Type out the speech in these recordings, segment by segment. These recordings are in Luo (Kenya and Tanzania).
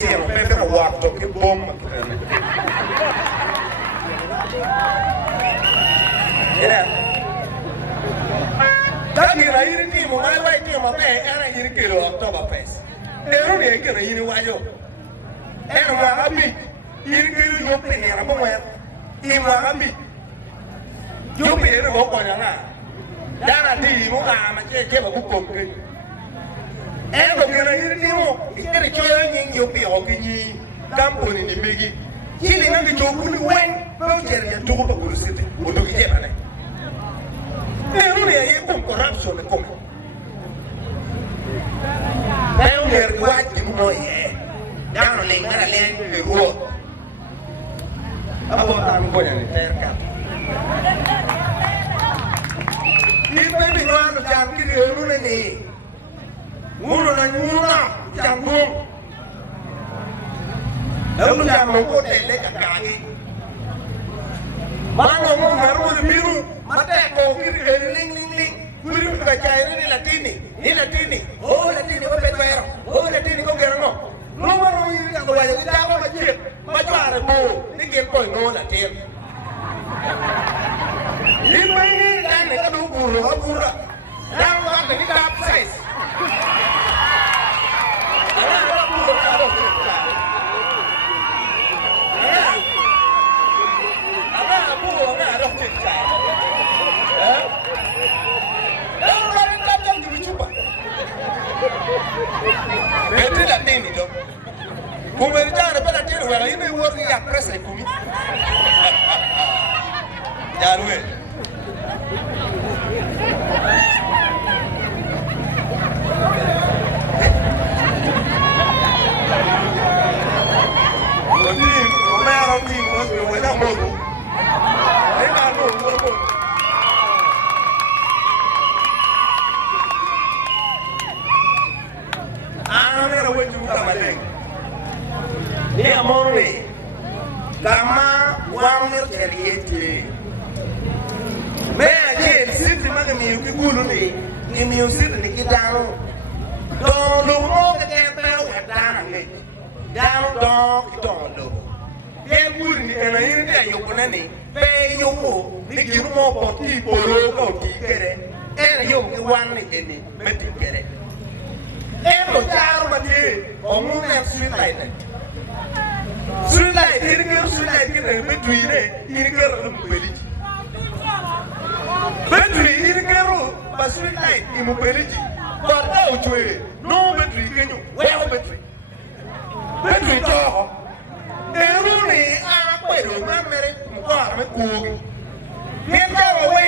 siamo per guardo che bomba dai na yiri ti mo mai wai ti mo be era yiri ke lo to ba pes e ro ni ke na yiri wa yo e no ma abi yiri ke yo pe ne ra mo ya ti mo abi yo pe ro ko na na da na ti mo ga ma che ba ku kom ke e ko ke na yiri ti mo ke ri cho yin yo pe o ke ni campo ni megi yili na ke jo ku ni wen ba je ya to ba ku sete o do ke je ba ne non è con corruzione come è un erguaggio di noi danno le gara le ruote dopo hanno voglia di cerca il baby non hanno già anche non è lì uno già un e uno già un po' delle cacaghe ma non ho un biru mata ko kiri ling kuri ka chaire ni latini oh latini ba petero oh latini ko gerno no maro yiri ka wa yiri ta ma che ma chare bo ni gen ko no la tem ni mai ni da ne ka du guru da ma ka ni ka size Vedi la tini do. Come ritorno per la tini, guarda, io mi vuoi a presa e come. Ya lui. Così, come era un tino, così, vuoi da modo. E da modo. Ni amore kama wamir cheriete me aje siti maga mi ki gulu ni mi siti ni kidano don lo mo ke pe wata ni don lo ye gulu ni kana yin da yokuna ni pe yoko ni giru mo po ti polo ko ti kere era yo ki wan ni eni me ti kere lo charo ma ti o mu ne sweet light sweet light ini ke sweet light ke ne betui ne ini ke ro mbeliji betui ini ke ro ba sweet light i mu mbeliji ba ta o chwe no betui ke nyu we o betui to eru ni a pe do ma mere mu ko me ku ni ta o we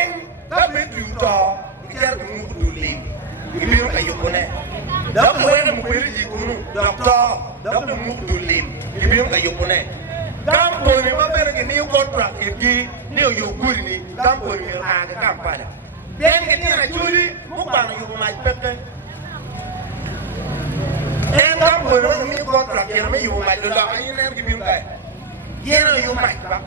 ta betui to ke mu du le ibi ro ayo ko ne da ko ne mu mbeliji kunu doctor da ko mu du le ibi nga yopone campo ni mabere ke ni contract ke ni yo guri ni campo ni a ga kampana den ke ni na chuli mu ba no yo ma pepe en campo ni contract ke me yo ma do la ni ne ke bi nga ye no yo ma ba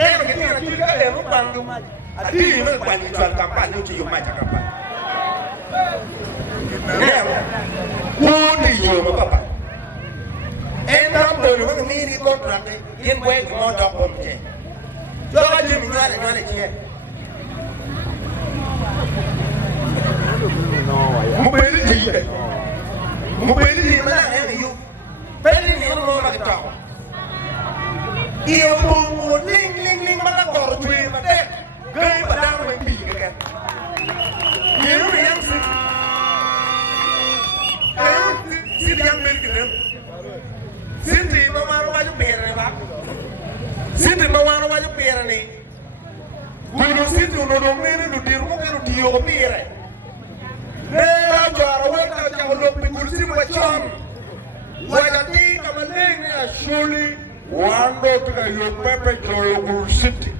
en ke ni na chuli ka le mu ba yo ma ati ni me ba ni chwa kampana ni yo ma ta kampana ne ko ni yo ma papa en campo ni mo ni contract yen boy mo do ko mte so ga jimi ngale che mo beli ji ma na yu beli ni mo ma ka to iyo mo ling ma ka ko tui ma de gai ba da ma bi ka yen ni yang si yang bel ke Siti mawano waju pera ba. Siti mawano waju pera ni. Gulu siti uno do mene do diru mo kero tiyo ko pera. Ne la jara weta cha lo pe gulu siti wa chon. Waja ti kamaleng ni Acholi wando tuka yo pepe jolo gulu siti.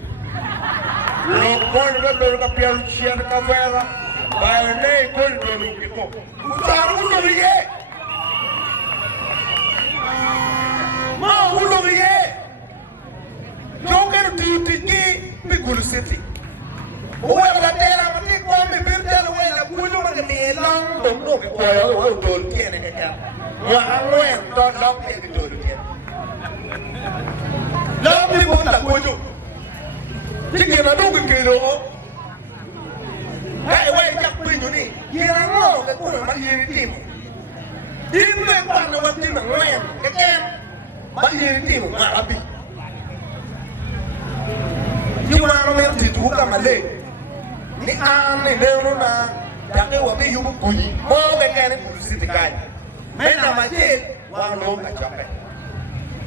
Lo pone do ka piaru chia ka vera. Ba ne ko do lu kito. Usaru no ye. Ma ulo ye joker tiki mi gulu siti o la tela ma ti ko mi birde lo la gulu ma ni long dom do ko yo do tiene ke ka wa lo en do lo ke do tiene Love people that go to. Chicken, I don't get it. Hey, wait, just bring you in. Here I know that one, my team. Didn't make one of what team and land again. But here team, happy. You want me to come a leg. The arm and the that they will be you more than to see the guy. Men are my dead, one low at chocolate.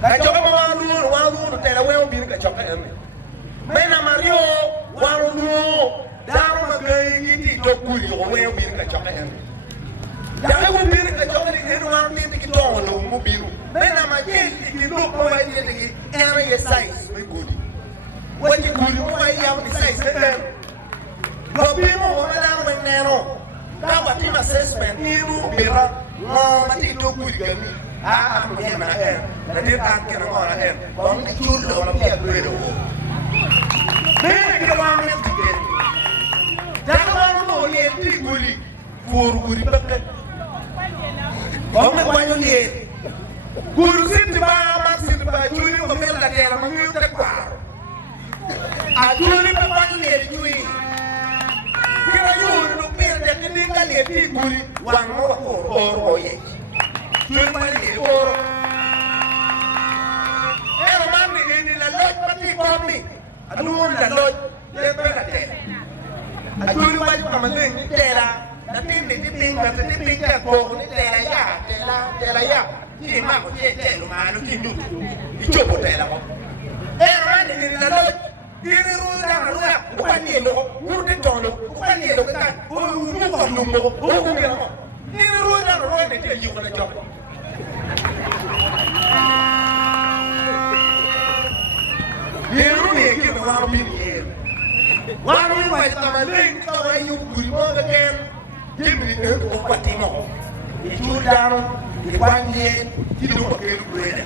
I talk about one to tell a well being a chocolate. Men are Mario, one low, down a gay, talk good, or well being a chocolate. That will be a chocolate in one thing to get on the mobile. Men are my dead, if you look over the area size, very good. What you could do, I have besides. But people were down with Nano. Now, what team assessment, you Bira, no, I did no good. I'm in my hand. I did not get on my hand. Only children of a great war. Then I get around to get. That's all only a big bully for good bucket. Only one year. Good city by Maxim by Julie of Miller, I'm a the car. I told him about it. You look at the legal one more or yes. You might or every man in the Lord, but he called me. I don't want the Lord, let me tell. I told you what I'm a thing, the thing that the thing that the thing that go, tell ya. He might tell man looking good. It's your hotel. Every man in the Lord. Ini ruang ruang, bukan ni lo, bukan jono, bukan ni lo kan, bukan lumbo, bukan ni lo. Ini ruang ruang ni dia juga nak jono. Ini ruang ni kita orang pilih. Orang ni macam mana link kau ayu beri mana kan? Dia beri tu obat timo. Itu dalam dipanggil hidup pakai luar.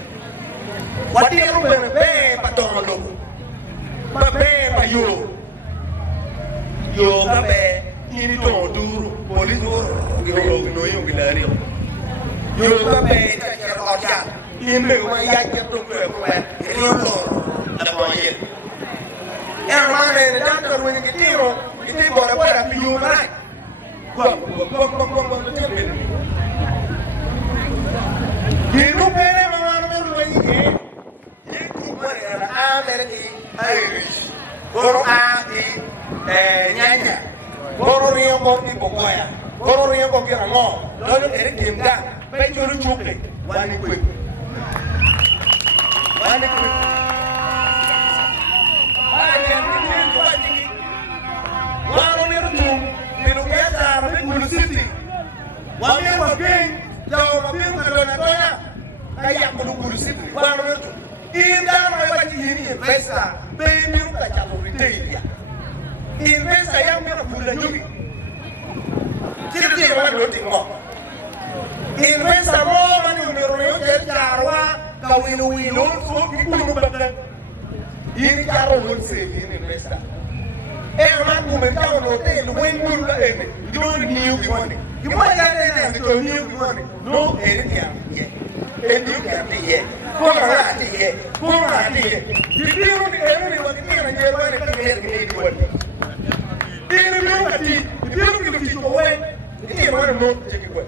Waktu yang berbeza patong lo. Ba yo ka be ini to duru police yo no yo gilario yo ka be ta kira orja ini ma ya ke to ko ko ini lo da ko yin mane da to ru ni tiro ini bora bora pi yo mai ko tembe ini pere ma no ru ni ye ku ma era ameriki Irish, Goro Adi, Nyanya, Goro Rio Boki Bokoya, Goro Rio Boki Rango, Lolo Eric Kimda, Pechuru Chuke, one equip. One equip. I can begin to watching it. One on your tomb, Pilugeta, Gulu City. One year was being, Joe Pilugata, Kayaku Gulu City, one on your tomb. In that way, you investor, baby, look at your retail. Investor, young men of Fulani. Children are looking more. Investor, more money in the Jarwa, Kawilu, so people look at them. In Jaro would say, investor. Every man who went down hotel, when you don't need money. You might have to new money. No, anything yet. And you can't yet. Poor Ratty, poor Ratty. You don't everyone here and you're going to get anyone. Didn't look at it. If you look at it away, you can't want to know to take away.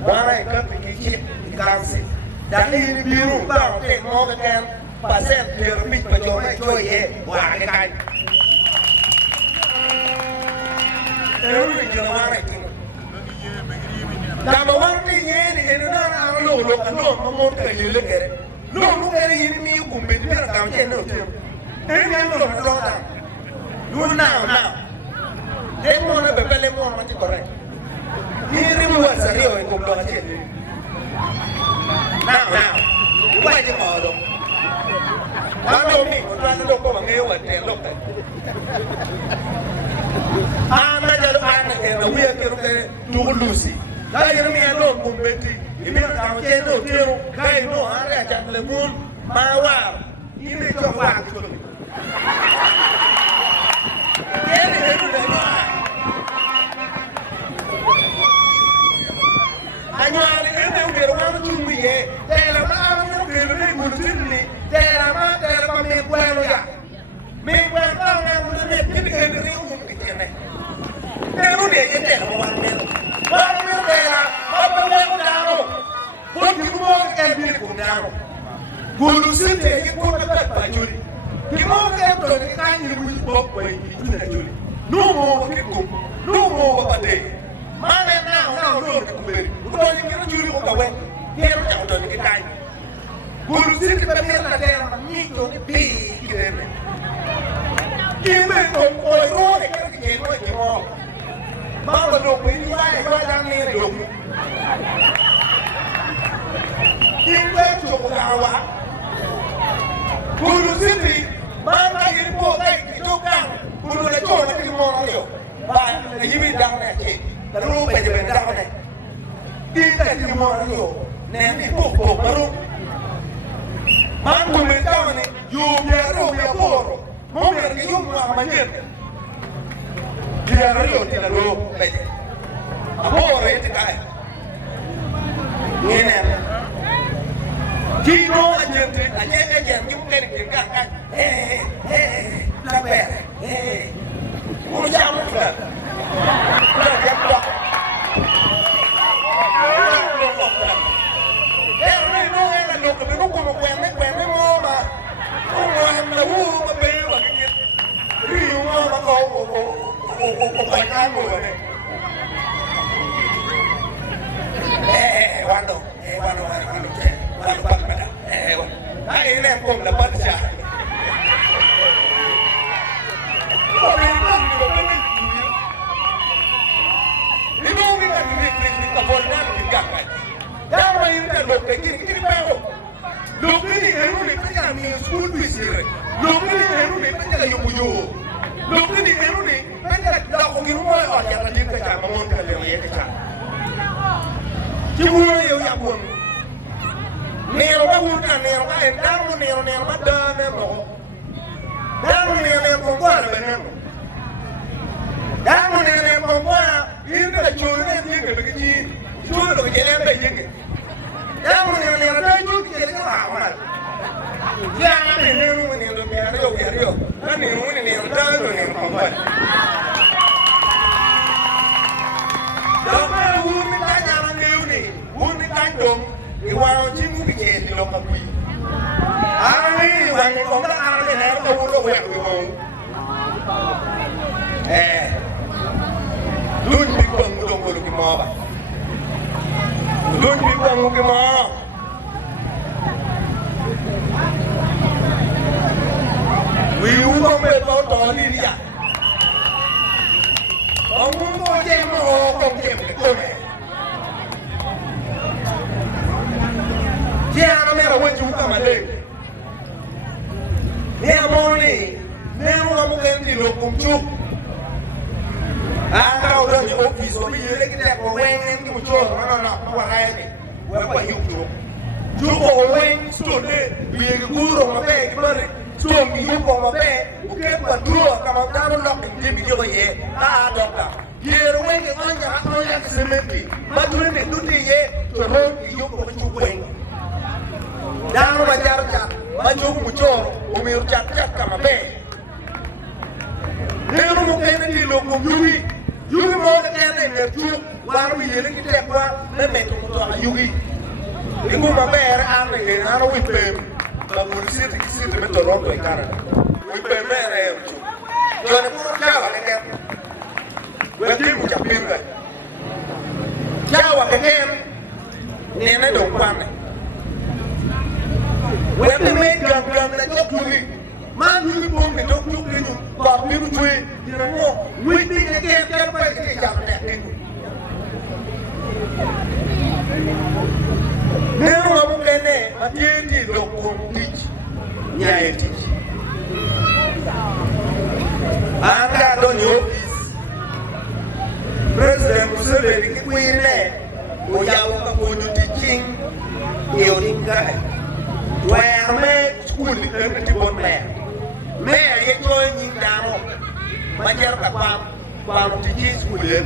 Why I got the kitchen, you can't see. That is the bureau bound, take more than 10% to the meat, but you're joy here. Why I can't. Number one thing in another look and no more than you look at it. No, look at it in me, you can be the better account. And I'm not a daughter. Do now. They want to be very more much correct. Here was a real and go now. Why the model? I don't think we're trying to look over here and they look at I'm not we are going to Lucy. I am alone, Bumbeti. If you are going to I know I can live my wife. You need your wife to me. I know I didn't get one to me. They are not going to namo. Gulu sente ye ko na ka Acholi. Ki mo ke to ni ka ni wi bo ko yi ni Acholi. No mo ki ko. No mo ba de. Mane na no ko be. Ko ni ki Acholi ko ka we. Ke ro ta to ni ka. Gulu sente ba me na de ni to ni bi ki de. Ki me ko ko ro ni ki no ki mo. Ma ko do ko ni ai ba dang ni do. Ingwe chokawa Gulu City mama ilipo kai kitoka Gulu na chona kimona leo ba na yibi dang na che na ro pe je ben dang na dinta kimona leo ne mi popo maru man ko me dang ne yo ya ro ya poro mo me ke yo ma manyen ya ro ti na ro pe je amore ti kai ni ne Kino agente yung kaya nagkaka laber mo siya mo ka no era lo que no como cuene mo ma como en la u ma pe wa que rio ma ko pa kamo cuando ai ini pun dapat saja. Ini kita di kaponan juga kan. Jangan ini kan lokal kiri baru. Lokal ini anu ni penjaga ni school bisir. Lokal ini anu ni penjaga yubuju. Lokal ini anu ni penjaga dah kau kira mana orang yang ada kerja bangun kerja yang kerja. Cuma yang pun. Nero ba huta nero ba endamu nero ba dane mo damu nero mo kwa benemo damu nero mo kwa inda chone dinge bigi chone ke jere be jinge damu nero da chu ke jere ka ma ya ne nero be yo na nero da nero mo kwa da ma hu mi ta nyama nero ni hu ni kan dong Iwan cimu bikin di lokal bui. Ari iwan ni kau tak ada ni, kau urut yang iwan. Lun bikang mudong bulu kima ba. Lun bikang mukima. Wiu kau betul tadi dia. Kau mau jem kau jem lekor. Jangan mereka wujud mana? Ni amoni, ni kamu ganti lokum cuk. Anda udah di office, tapi jadi kita kaweng ni muncul, mana warna ni, apa yuk cuk? Cuk kaweng, stone, biar guru apa? Gimana? Cuk yuk apa? Oke, berdua kamu tahu nak ini video ye, tak ada tak. Dia kaweng orang yang sementi, batu ni tu dia, cuk yuk apa cuk kaweng. Jangan macar-car, maju muncul, umur cat-cat kama be. Nero mungkin di lokum Yugi mau kena nerjuk, baru ini kita kuat, memang untuk Yugi. Ibu mamer ane, ane wipem, bangun sih betul rondo ikan. Wipem mere, jangan pura Jawa leket. Berarti ucapin kan. Jawa leket, nenek dongpan. Whether make gun na chop Julie, man Julie bomb me don't look in you, but we will trade, you know, we think again, get by the job that thing. Never am gonna, but you did look teach, yeah, teach. And I don't know this. President Mussolini, we let, we are going to teaching, building guy. Where me school ni tibon me ye join ni damo ma jar ka pam ti school ye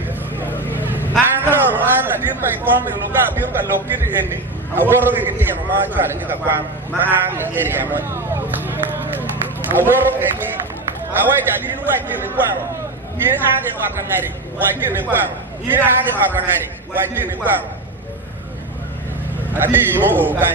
ana din mai ko me lo ga bi ka lo ki ni aworo ki ti ma cha ni ka pam ma ang area mo aworo ke ni awai ja di lu wa ki ni kwa ni a de wa ka ngari wa ki ni kwa ni a de wa ka ngari wa ki ni kwa adi mo o ka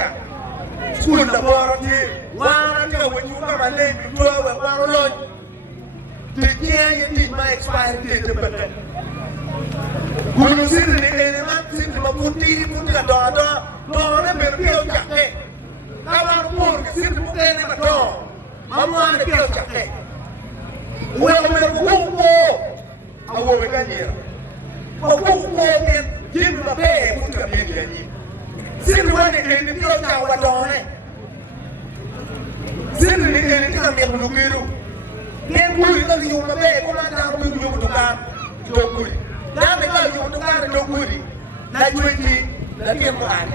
Aja. School the warranty, warranty when you come and lay me to our Lord. The year you did my expired date. Gulu sit in the element, sit in my putti, put the daughter, don't ever be a jacket. I want to sit in the element at all. I want to be a jacket. Well, we'll go. I will be here. Oh, go, give him a pay, put a million. Sit when they came to the other one. Sit in the element, and look at you. Then put it on you, my baby, come on down to you to come. Don't put it. Now because you want to go to Goody, that 20, the game one,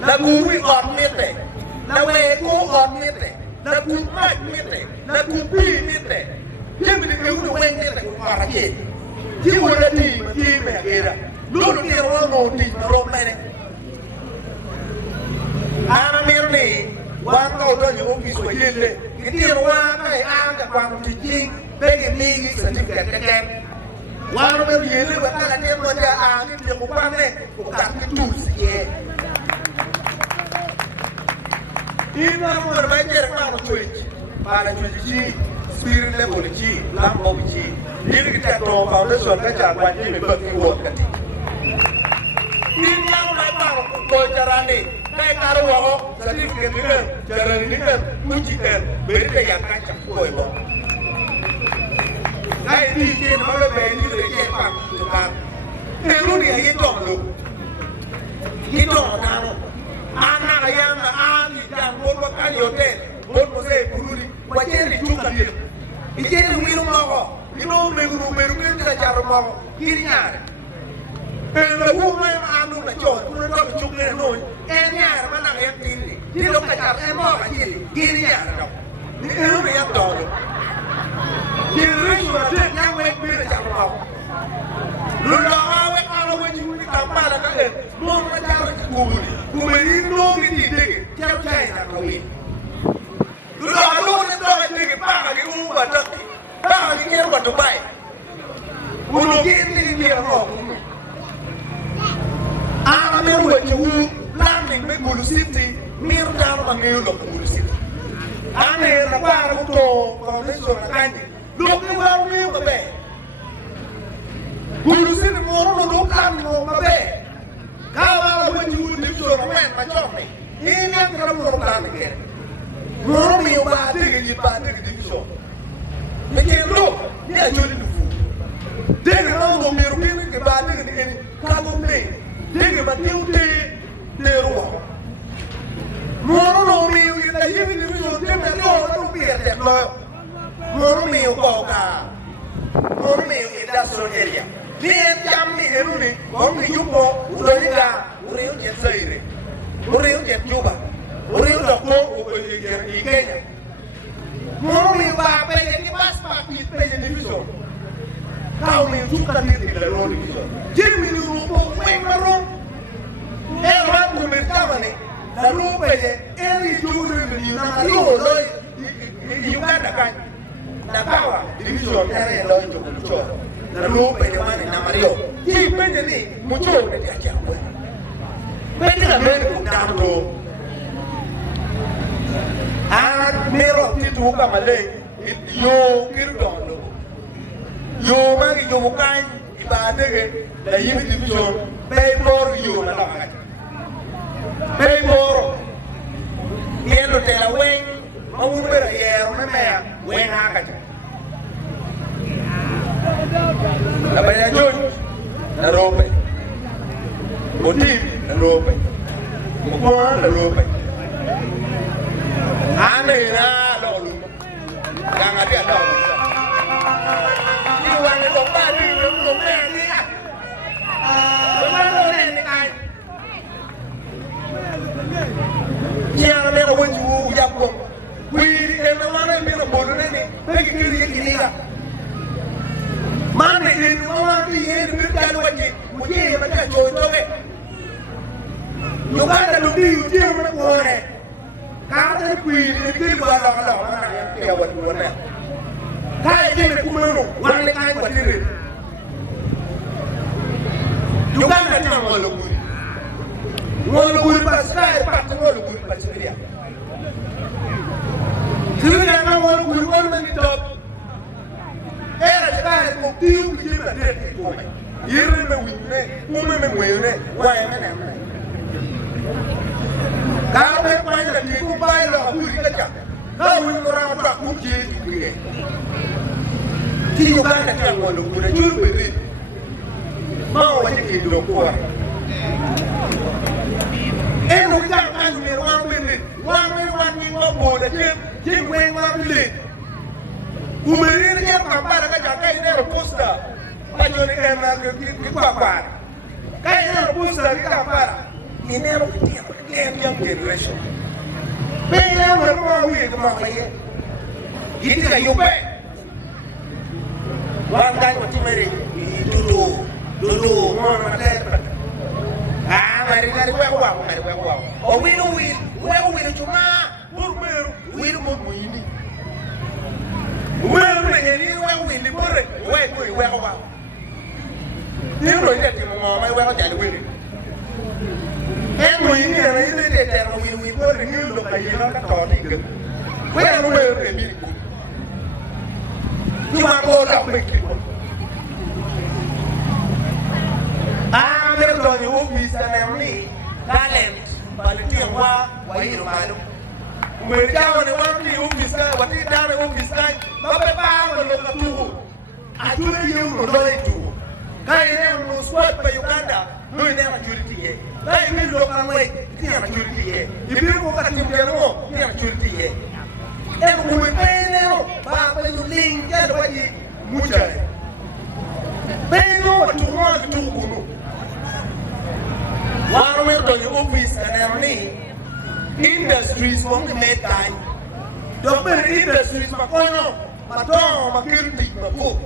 the Goody on midday, the way go on midday, the good might midday, the good be midday. Give me the good way to again. Give me the team again. Look at one more team, no man. I'm merely one out on your office for you. You did one, I am the one teaching, begging me certificate again. One of the years, we're going to get one year and you one day who got the tools here. Even when I get around the church, Parachi, Spirit level, Lamb of Chi, living at all foundation, which are one day working work at it. Even now, my power, Gojarani, make our wall, certificate, Jaranican, Mujikan, very young catch of Koibo. I did get all the way to get back to that. And only I don't look. You don't know. Anna, I am the army that what can you tell? What was a Guru? What did you do? He didn't win more. You know, maybe the Jaramo, Gunya. And the woman I know the joy, who don't have children alone, and yeah, when I am thinking, you look at that and more, Gunya. The enemy of Donald. You wish you were dead, young way to be a child. Look how I went to the Kampala, more than who may know me, tell China away. Look how I don't take a bag of you, but bag again what to buy. Who will get me here wrong? I'm a way to landing with Gulu City, near down on New York Gulu City. I'm here in the bar of the look at me, my bed. Gulu City more look at me, my bed. How when you live so man, my journey. He never come from land again. More me about digging you by digging so. Again, look, yeah, you did the food. Dig around on me, repeating about digging in Cargo Bay. Dig about new day, near war. More on me, you are giving the visual, don't be at that love. More meal, more meal industrial area. Near Jammy, Eruni, only you go, Florida, Uriel get Zaire, Uriel get Cuba, Uriel the Congo, Kenya. More meal by paying the passport, is paying the division. How many you can get in the road division? Jimmy, you will make a room. Everyone will be coming. The room pay every children you know, you got the kind. The power division area loy to mucho na lupe de mane na mario ti pende ni mucho ne ya jamwe pende na mene kutando mero ti tu kama le yo kirdondo yo magi yo mukai ibadege la yimi division pay for you na la pay for yelo de la wen awu bera yero me wen hakaja la baya jon na rope motif na rope mukwa na rope ane na lolu yang ada lolu ni wang ko ba ni lo me ni ma lo ne ni kai yang me ko ju ya ko we and the one me no bono ne be ki ki ni man ne ni wa ti ye ni ka lo waji muje ba ka jo to be yo ba da lu di ti ma ko ne ka ta ku ni ti ba la la ma ne ke wa du ne ka ji me ku me no wa ne ka ko ti re yo ba na ta wa lo ku Ngolo guru pasai pat ngolo guru pasai. Sini kan ngolo guru kan meni top. Era sekarang kau tiu begini dia tipu. Iri mewine, ume mewine, wah mana mana. Kalau memang tipu baik lah guru kerja. Kau orang tak kunci juga. Kini kan ada ngolo guru juru beri. Mau aja hidup kuat. Eno jang kan ni wang beli, wang ni mau boleh jem wang beli. Umeri ni yang kampar kan jaga ini poster, macam ni kan nak kampar. Kan ini poster ni kampar. Ini yang generation. Bela berapa wih kemana lagi? Ini kan yupe. Wang kan macam meri, dulu, mana mana. Mari wow. Oh, winu cuma winu mau ini. Winu ni winu boleh, wow. Ni lo lihat ni mau wow jadi winu. Mau ini ada ini dia winu boleh ni lo kaya nak tahu ni ke. Winu ni milik. Cuma kau tak mikir. Mereka ni office dan ni talent, balikian wahir malu. Mereka ni wati office, wati dah office kan, bapa bapa lo katu. Acholi yang lo itu. Kaya ni lo squad pa Uganda, lo ini Acholi tiye. Kaya ni lo kamai, ini Acholi tiye. Ibu ko kati dia no, ini Acholi tiye. Aku mungkin lo, bapa itu link jadi wajib muncul. Beno cuma itu kuno. Waru mereka ni office dan ni industries wong ni time. Dokter industries makono, matong makirti maku.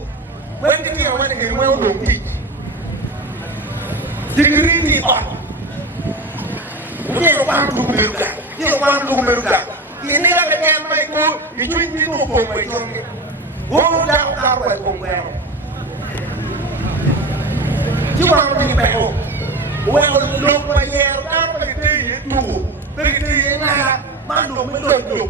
When kita orang ni mau dongki, degree ni on. Dia orang tu meruka. Ini lah yang mereka itu ini tu pun mereka. Guru dah karwai pun mereka. Cuma orang ni mereka. Well, look by here, I'm going to tell you too. Big day, Mando, Mando.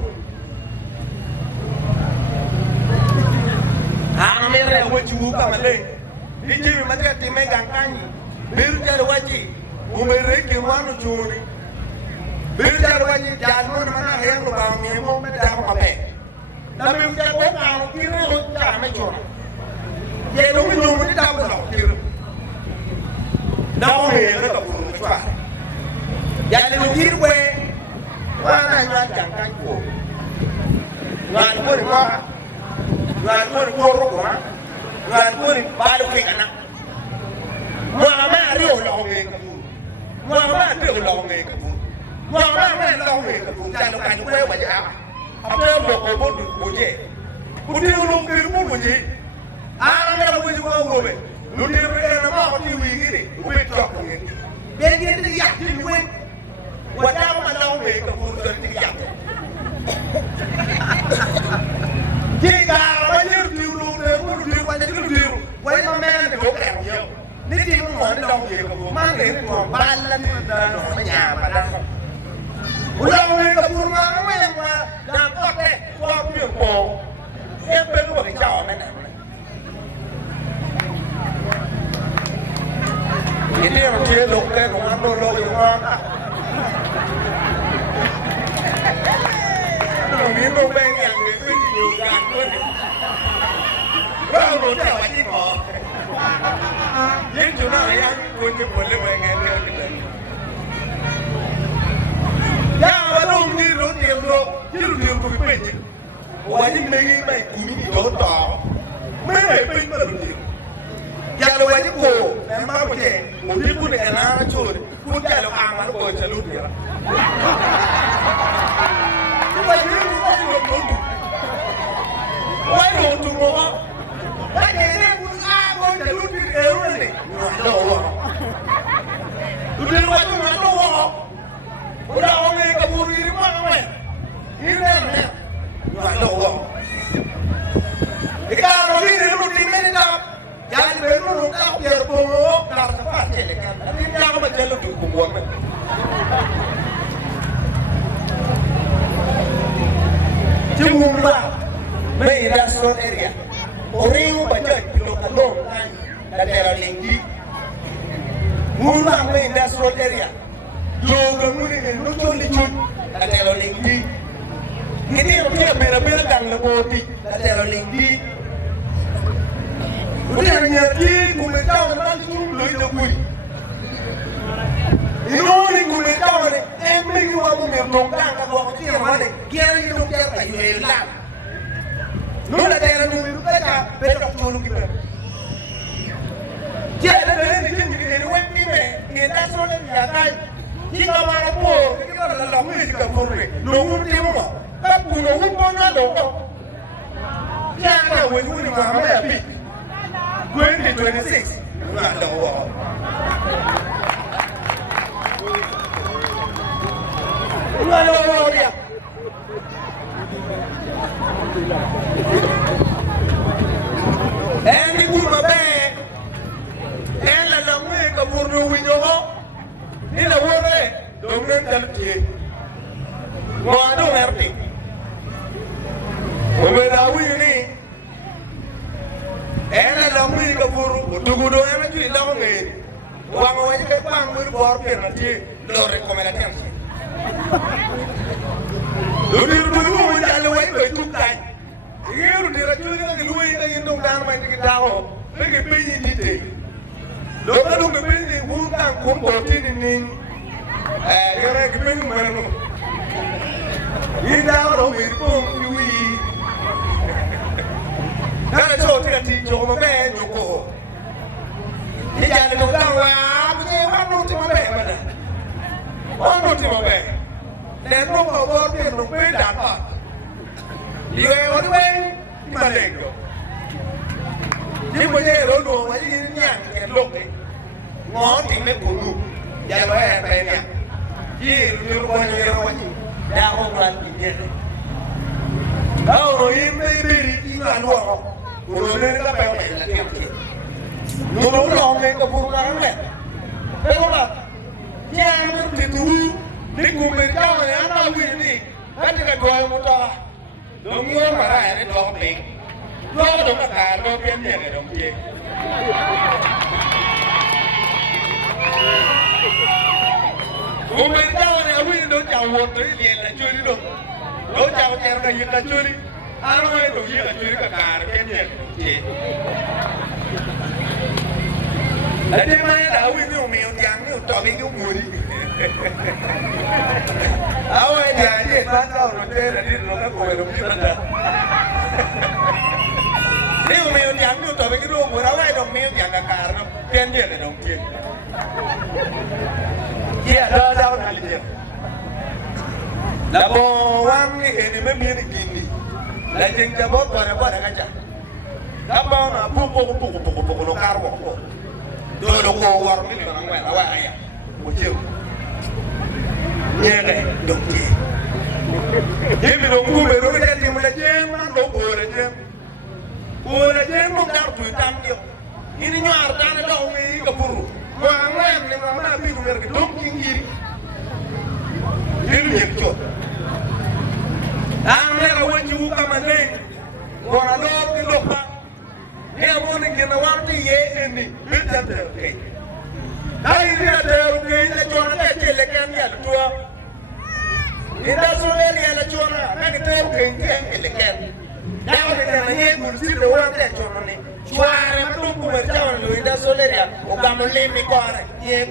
I'm here with you, come late. Did you imagine to make a canny? Build that watchy, who may rake in one or two. Build that watchy, Jasmine, and I have about me a moment down my bed. Now, we've got one out, you know, I'm sure. They don't know what it is. Now we are going to try. Jadi begini we, mana yang jangan ku, jangan ku ni mah, jangan ku ni korok mah, jangan ku ni baru kena. Mama ada orang yang kamu, mama ada orang yang kamu, mama ada orang yang kamu. Jangan kan we baca apa? Apa yang berkau buat buje? Buje ulung kiri pun buje. Anak kita buje juga buje. Lu dia berada nama di wigi ni, wig cakap ni. Dia ni yak di wig. Wadah mana wig kebun jadi yak. Jika banyak diulu, banyak diulu. Why mana ni kau kerja? Ni dia mana dah wig kebun? Mana ni kau balan dan banyak balan. Ulang wig kebun mana dah kau kau pilih kau. Yang perlu kau mana? Ini yang dia lokal, orang lokal. Ini lokal yang itu juga pun. Orang lokal macam apa? Yang cuma yang punya boleh mengenai kita. Ya, orang ni lokal dia tu pergi. Wajib mengenai baik kuni di Jawa. Mengenai baik mana? Kalau wajib ko, memang boleh. Mungkin pun enak curi. Pun kalau aman ko celur dia. Wajib ko tu. Wajib tu mo. Wajib ni pun ko celur dia ni. Loh. Tu dia wajib mana loh. Udah orang yang kabur ini mana? Ini ni. Loh. Ikan ini lu tinggal ni dah. Jangan berlalu kau biar bohong, kau sempat celekan. Tapi jangan berjalan di kubuan. Mumba, may industrial area. Oriu budget local that there are linky. Mumba may industrial area. Yoga Muni and Rucholi that there are linky. It is a better than the body that there are linky. We are near the Kumeta and Loy. You only go down and make you want to be a long time about your money. Gary, you don't get like you laugh. No, that they are doing better to look at. Yeah, they went in that's all in your time. You know what I'm for, you got a lot of music for me. No one came over. But we know who won that over. Yeah, we're winning our happy. 2026, not the war. And you put my bag and let them make a wood with your home. In a word, don't let you. Well, I don't have it. When are we in? And let them make a wood to go to every long way. One way to get one with war penalty, no recommendation. Don't you do it all the way by 2 times? You did a children and Louis and don't down my ticket down. Make a pay in detail. Don't do the building who can come for in. You're a good man. You down on me, boom, you eat. That's all to teach your man, you go. He got to go down. I'm not to my bed. I'm not to my bed. There's no more water to pay that part. You are on the way, my leg. You were there, don't know what you didn't and look. Wanting me to move. Yellow hair, Pena. You're going to get away. Down one again. Oh, he may be in a walk. Who will let up no longer make a book on it. Yeah, I'm going to do. They go down and I'm with me. I think I go on. Don't you ever have it all big? No, don't have no opinion, I don't care. Go down and we don't have what to eat and Acholi. Don't have a Acholi. I don't know if you're a Churica car, can you? I didn't mind how we knew me on young, talking to Woody. How I did not out there and didn't look at the New me on young, you talking to what I don't mean young car, can you? I don't care. Yeah, down Alger. The one enemy in the Guinea. I think about what I got. Come on, a poop, cargo. Don't go war million away with you. Yeah, don't give me no good, don't get him with a gem and go for a gem. Or a gem of that to Tango. In your done along with a pool. Well, I'm not being very looking here. I'm never when you come again. For a long look back. Here, morning in the 1 year in the winter. I did a day that you're not a tour. It doesn't really let you on a can. Now, I will see the one that you're on it. You are a look with John Louis, that's all area. Obama, leave me, go on. Yeah,